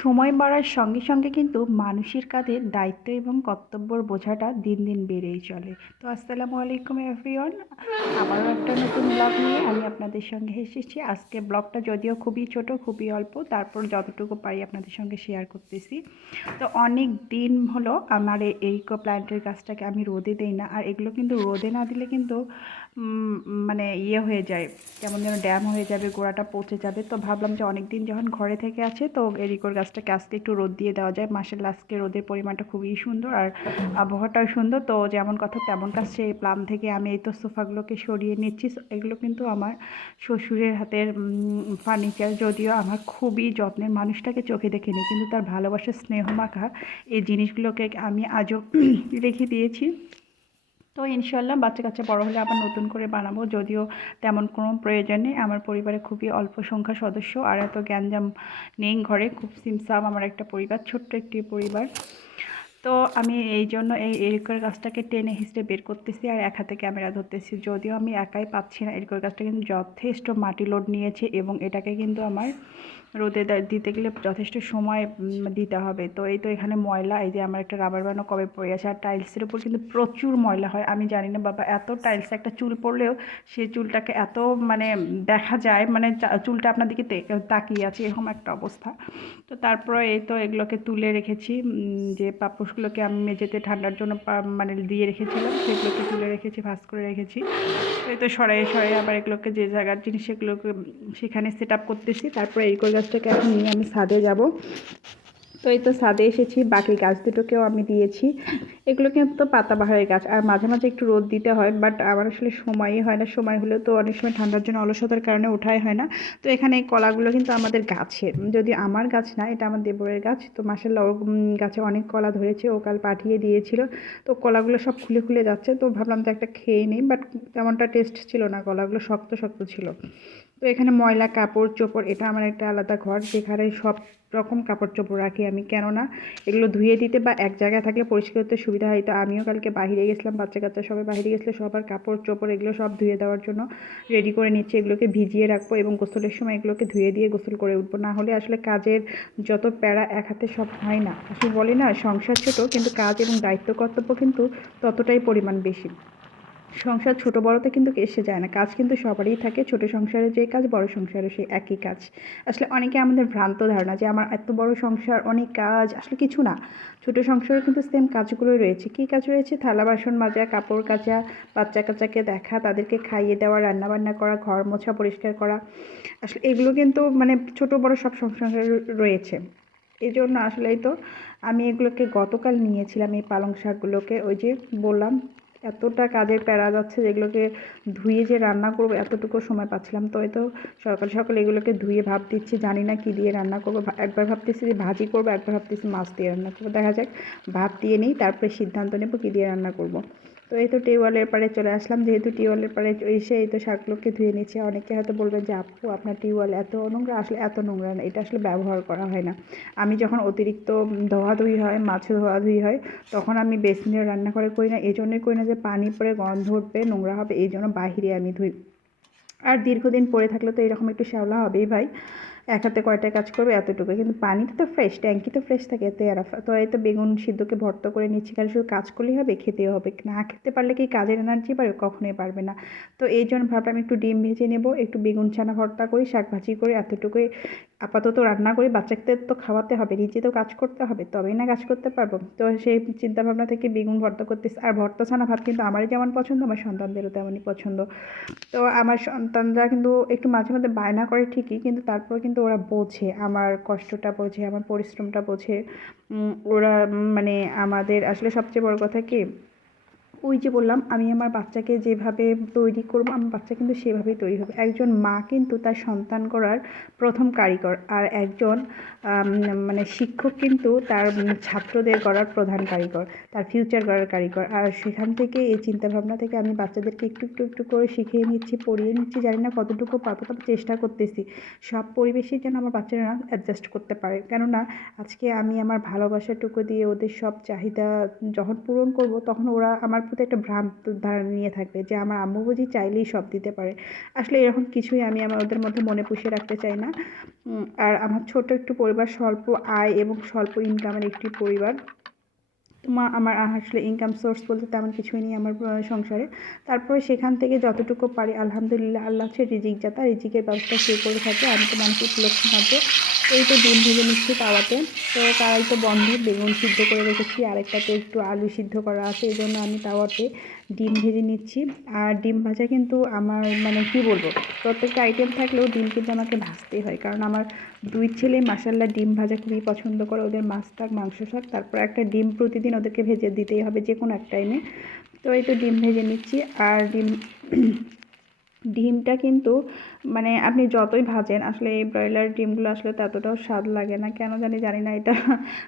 সময় বাড়ার সঙ্গে সঙ্গে কিন্তু মানুষের কাঁধে দায়িত্ব এবং কর্তব্যের বোঝাটা দিন দিন বেড়েই চলে। তো আসসালামু আলাইকুম এভরিওয়ান, আবারও একটা নতুন ব্লগ নিয়ে আমি আপনাদের সঙ্গে এসেছি। আজকে ব্লগটা যদিও খুবই ছোট, খুবই অল্প, তারপর যতটুকু পারি আপনাদের সঙ্গে শেয়ার করতেছি। তো অনেক দিন হলো আমার এই প্ল্যান্টের গাছটাকে আমি রোদে দেই না, আর এগুলো কিন্তু রোদে না দিলে কিন্তু মানে ইয়ে হয়ে যায়, কেমন যেন ড্যাম হয়ে যাবে, গোড়াটা পচে যাবে। তো ভাবলাম যে অনেক দিন যখন ঘরে থেকে আছে, তো এরিকোর গাছটাকে আজকে একটু রোদ দিয়ে দেওয়া যায়। মাসাল্লাহ আজকে রোদের পরিমাণটা খুবই সুন্দর, আর আবহাওয়াটাও সুন্দর। তো যেমন কথা তেমন কাজ, সেই প্লাম থেকে আমি এই তো সোফাগুলোকে সরিয়ে নিচ্ছি। এগুলো কিন্তু আমার শ্বশুরের হাতের ফার্নিচার, যদিও আমার খুবই যত্নের, মানুষটাকে চোখে দেখিনি, কিন্তু তার ভালোবাসার স্নেহ মাখা এই জিনিসগুলোকে আমি আজও রেখে দিয়েছি। তো ইনশাল্লাহ বাচ্চা কাচ্চা বড় হলে আবার নতুন করে বানাবো, যদিও তেমন কোনো প্রয়োজন নেই। আমার পরিবারে খুবই অল্প সংখ্যা সদস্য, আর এত গ্যাঞ্জাম নেই ঘরে, খুব সিমসাম আমার একটা পরিবার, ছোট্ট একটি পরিবার। তো আমি এই জন্য এই এরিকোর গাছটাকে টেনে হিঁচড়ে বের করতেছি, আর এক হাতে ক্যামেরা ধরতেছি। যদিও আমি একাই পাচ্ছি না, এরিকোর গাছটা কিন্তু যথেষ্ট মাটি লোড নিয়েছে, এবং এটাকে কিন্তু আমার রোদে দিতে গেলে যথেষ্ট সময় দিতে হবে। তো এই তো এখানে ময়লা, এই যে আমার একটা রাবার ব্যান্ডও কবে পড়ে আছে, আর টাইলসের উপর কিন্তু প্রচুর ময়লা হয়। আমি জানি না বাবা, এত টাইলস, একটা চুল পড়লেও সেই চুলটাকে এত মানে দেখা যায়, মানে চুলটা আপনার দিকে তাকিয়ে আছে, এরকম একটা অবস্থা। তো তারপরে এই তো এগুলোকে তুলে রেখেছি, যে পাপোশগুলোকে আমি মেঝেতে ঠান্ডার জন্য মানে দিয়ে রেখেছিলাম, সেগুলোকে তুলে রেখেছি, ভাঁজ করে রেখেছি। এই তো সরাই সরাই আবার এগুলোকে যে জায়গার জিনিস সেগুলোকে সেখানে সেট আপ করতেছি। তারপরে এই গাছটাকে এখন নিয়ে আমি ছাদে যাব। তো এই তো ছাদে এসেছি, বাকি গাছ দুটোকেও আমি দিয়েছি। এগুলো কিন্তু পাতাবাহারের গাছ, আর মাঝে মাঝে একটু রোদ দিতে হয়, বাট আমার আসলে সময়ই হয় না। সময় হলেও তো অনেক সময় ঠান্ডার জন্য অলসতার কারণে ওঠাই হয় না। তো এখানে এই কলাগুলো কিন্তু আমাদের গাছের, যদি আমার গাছ না, এটা আমার দেবরের গাছ। তো মাসাল্লাহ ওর গাছে অনেক কলা ধরেছে, ও কাল পাঠিয়ে দিয়েছিল। তো কলাগুলো সব খুলে খুলে যাচ্ছে, তো ভাবলাম তো একটা খেয়ে নিই, বাট তেমনটা টেস্ট ছিল না, কলাগুলো শক্ত শক্ত ছিল। তো এখানে ময়লা কাপড় চোপড়, এটা আমার একটা আলাদা ঘর, যেখানে সব রকম কাপড় চোপড় রাখি আমি, কেননা এগুলো ধুয়ে দিতে বা এক জায়গায় থাকলে পরিষ্কার করতে সুবিধা হয়। তো আমিও কালকে বাইরে গেছিলাম, বাচ্চা কাচ্চা সবাই বাইরে গেছিলো, সবার কাপড় চোপড় এগুলো সব ধুয়ে দেওয়ার জন্য রেডি করে নিচ্ছি। এগুলোকে ভিজিয়ে রাখবো এবং গোসলের সময় এগুলোকে ধুয়ে দিয়ে গোসল করে উঠবো, না হলে আসলে কাজের যত প্যারা এক হাতে সব হয় না। আসলে বলি না, সংসার ছোট, কিন্তু কাজ এবং দায়িত্ব কর্তব্য কিন্তু ততটাই পরিমাণ বেশি। সংসার ছোট বড়তে কিন্তু এসে যায় না, কাজ কিন্তু সবারই থাকে। ছোট সংসারে যে কাজ, বড় সংসারে সেই একই কাজ। আসলে অনেকে আমাদের ভ্রান্ত ধারণা যে আমার এত বড় সংসার, অনেক কাজ, আসলে কিছু না। ছোট সংসারে কিন্তু সেম কাজগুলোই রয়েছে। কী কাজ রয়েছে? থালা বাসন মাজা, কাপড় কাচা, বাচ্চা কাচ্চাকে দেখা, তাদেরকে খাইয়ে দেওয়া, রান্নাবান্না করা, ঘর মোছা, পরিষ্কার করা। আসলে এগুলো কিন্তু মানে ছোট বড় সব সংসারে রয়েছে। এই জন্য আসলেই তো আমি এগুলোকে গতকাল নিয়েছিলাম, এই পালং শাকগুলোকে, ওই যে বললাম এতটা কাজের প্যারা যাচ্ছে, যেগুলোকে ধুয়ে যে রান্না করবো এতটুকু সময় পাচ্ছিলাম। তো এই তো সকাল সকাল এগুলোকে ধুয়ে ভাপ দিচ্ছি, জানি না কী দিয়ে রান্না করবো। একবার ভাবতেছি যে ভাজি করবো, একবার ভাবতেছি মাছ দিয়ে রান্না করবো। দেখা যাক, ভাপ দিয়ে নিই, তারপরে সিদ্ধান্ত নেবো কী দিয়ে রান্না করবো। তো এই তো টিউবওয়েলের পাড়ে চলে আসলাম, যেহেতু টিউবওয়েলের পাড়ে এসে এই তো শাকগুলোকে ধুয়ে নিচ্ছি। অনেকে হয়তো বলবেন যে আপু আপনার টিউবওয়েল এত নোংরা, আসলে এত নোংরা না, এটা আসলে ব্যবহার করা হয় না। আমি যখন অতিরিক্ত ধোয়াধুয়ি হয়, মাছ ধোয়াধুয়ি হয়, তখন আমি বেসিনে রান্নাঘরে করি না। এই জন্যই করি না যে পানি পরে গন্ধ উঠবে, নোংরা হবে, এই জন্য বাহিরে আমি ধুই। আর দীর্ঘদিন পরে থাকলে তো এরকম একটু শ্যাওলা হবেই ভাই, এক হাতে কয়টা কাজ করবে এতটুকু, কিন্তু পানিটা তো ফ্রেশ, ট্যাঙ্কি তো ফ্রেশ থাকে, এতে আর। তো এই তো বেগুন সিদ্ধকে ভর্তা করে নিচ্ছি, কারণ শুধু কাজ করলেই হবে, খেতেও হবে। না খেতে পারলে কি কাজের এনার্জি পারবে? কখনোই পারবে না। তো এই জন্য ভাবলাম একটু ডিম ভেজে নেব, একটু বেগুন ছানা ভর্তা করি, শাক ভাজি করে এতটুকুই আপাতত রান্না করি। বাচ্চাদের তো খাওয়াতে হবে, নিজে তো কাজ করতে হবে, তবেই না কাজ করতে পারবো। তো সেই চিন্তাভাবনা থেকে বেগুন ভর্তা করতেছি। আর ভর্তা ছানা ভাত কিন্তু আমারই যেমন পছন্দ, আমার সন্তানদেরও তেমনই পছন্দ। তো আমার সন্তানরা কিন্তু একটু মাঝে মধ্যে বায়না করে ঠিকই, কিন্তু তারপর কিন্তু ওরা বোঝে, আমার কষ্টটা বোঝে, আমার পরিশ্রমটা বোঝে। ওরা মানে আমাদের আসলে সবচেয়ে বড় কথা কি, ওই যে বললাম, আমি আমার বাচ্চাকে যেভাবে তৈরি করবো, আমার বাচ্চা কিন্তু সেভাবেই তৈরি হবে। একজন মা কিন্তু তার সন্তান করার প্রথম কারিগর, আর একজন মানে শিক্ষক কিন্তু তার ছাত্রদের গড়ার প্রধান কারিগর, তার ফিউচার গড়ার কারিগর। আর সেখান থেকে, এই চিন্তাভাবনা থেকে আমি বাচ্চাদেরকে একটু একটু একটু করে শিখিয়ে নিচ্ছি, পড়িয়ে নিচ্ছি। জানি না কতটুকু পারবো, তবে চেষ্টা করতেছি সব পরিবেশেই যেন আমার বাচ্চারা অ্যাডজাস্ট করতে পারে। কেননা আজকে আমি আমার ভালোবাসাটুকু দিয়ে ওদের সব চাহিদা যখন পূরণ করব, তখন ওরা আমার প্রতি একটা ভ্রান্ত ধারণা নিয়ে থাকবে যে আমার আম্মু বুঝি চাইলেই সব দিতে পারে। আসলে এরকম কিছুই আমি ওদের মধ্যে মনে পুষিয়ে রাখতে চাই না। আর আমার ছোট একটু পরিবার, স্বল্প আয় এবং স্বল্প ইনকামের একটি পরিবার। আমার আসলে ইনকাম সোর্স বলতে তেমন কিছুই নেই আমার সংসারে। তারপরে সেখান থেকে যতটুকু পারি আলহামদুলিল্লাহ, আল্লাহ হচ্ছে রিজিক দাতা, রিজিকের ব্যবস্থা সে করে থাকে। আমি তো মানসিক লক্ষ্য মাত্র। এই তো ডিম ভেজে নিচ্ছি তাওয়াতে। তো কড়াই তো বন্ধ, বেগুন সিদ্ধ করে রেখেছি, আরেকটাতে একটু আলু সিদ্ধ করা আছে, এই জন্য আমি তাওয়াতে ডিম ভেজে নিচ্ছি। আর ডিম ভাজা কিন্তু আমার মানে কী বলবো, প্রত্যেকটা আইটেম থাকলেও ডিম কিন্তু আমাকে ভাজতেই হয়, কারণ আমার 2 ছেলে মাশাআল্লাহ ডিম ভাজা খুবই পছন্দ করে। ওদের মাছ থাক মাংস থাক, তারপর একটা ডিম প্রতিদিন ওদেরকে ভেজে দিতেই হবে যে কোনো এক টাইমে। তো এই তো ডিম ভেজে নিচ্ছি। আর ডিমটা কিন্তু মানে আপনি যতই ভাজেন, আসলে এই ব্রয়লার ডিমগুলো আসলে ততটাও স্বাদ লাগে না, কেন জানি না, এটা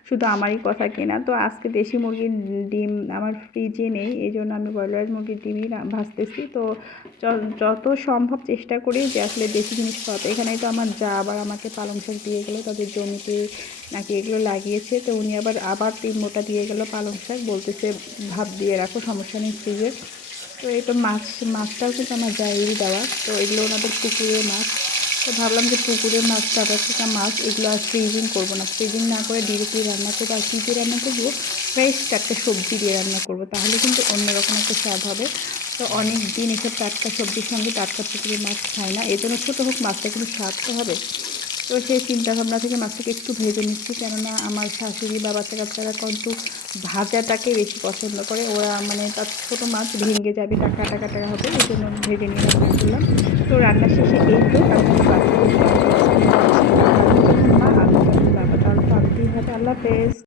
শুধু আমারই কথা কিনা। তো আজকে দেশি মুরগির ডিম আমার ফ্রিজে নেই, এই জন্য আমি ব্রয়লার মুরগির ডিমই ভাজতেছি। তো যত সম্ভব চেষ্টা করি যে আসলে দেশি জিনিস খাওয়াতে। এখানেই তো আমার যা আবার আমাকে পালং শাক দিয়ে গেলো, তাদের জমিতে নাকি এগুলো লাগিয়েছে, তো উনি আবার 3 মোটা দিয়ে গেলো পালং শাক, বলতেছে ভাত দিয়ে রাখো, সমস্যা নেই ফ্রিজে। তো এই তো মাছটাও কিন্তু আমার জায়েরই দেওয়া, তো এগুলো ওনাদের পুকুরের মাছ। তো ভাবলাম যে পুকুরের মাছ, টাটকা মাছ, এগুলো আর ফ্রিজিং করবো না, ফ্রিজিং না করে ডিরেক্টলি রান্না করবো। আর কী দিয়ে রান্না করবো, ফ্রেশ টাটকা সবজি দিয়ে রান্না করবো, তাহলে কিন্তু অন্যরকম একটা স্বাদ হবে। তো অনেক দিন এসব টাটকা সবজির সঙ্গে টাটকা পুকুরের মাছ খায় না, এই জন্য ছোটো হোক মাছটা কিন্তু স্বাদ তো হবে। তো সেই চিন্তাভাবনা থেকে মাছটাকে একটু ভেজে নিচ্ছি, কেননা আমার শাশুড়ি বা বাচ্চা কাচ্চারা কিন্তু ভাজাটাকে বেশি পছন্দ করে। ওরা মানে তার ছোটো মাছ ভেঙে যাবে, কাটা কাটা হবে, এই জন্য আমি ভেজে নিয়ে রান্না করলাম। তো রান্নার শেষে এই তো আমি আমার বাচ্চাদেরকে আস্তে আস্তে খাওয়াচ্ছি। আলু খাবেন মা, আলু খাবেন বাবা, তাহলে তো আনতেই হবে। আল্লাহ হাফেজ।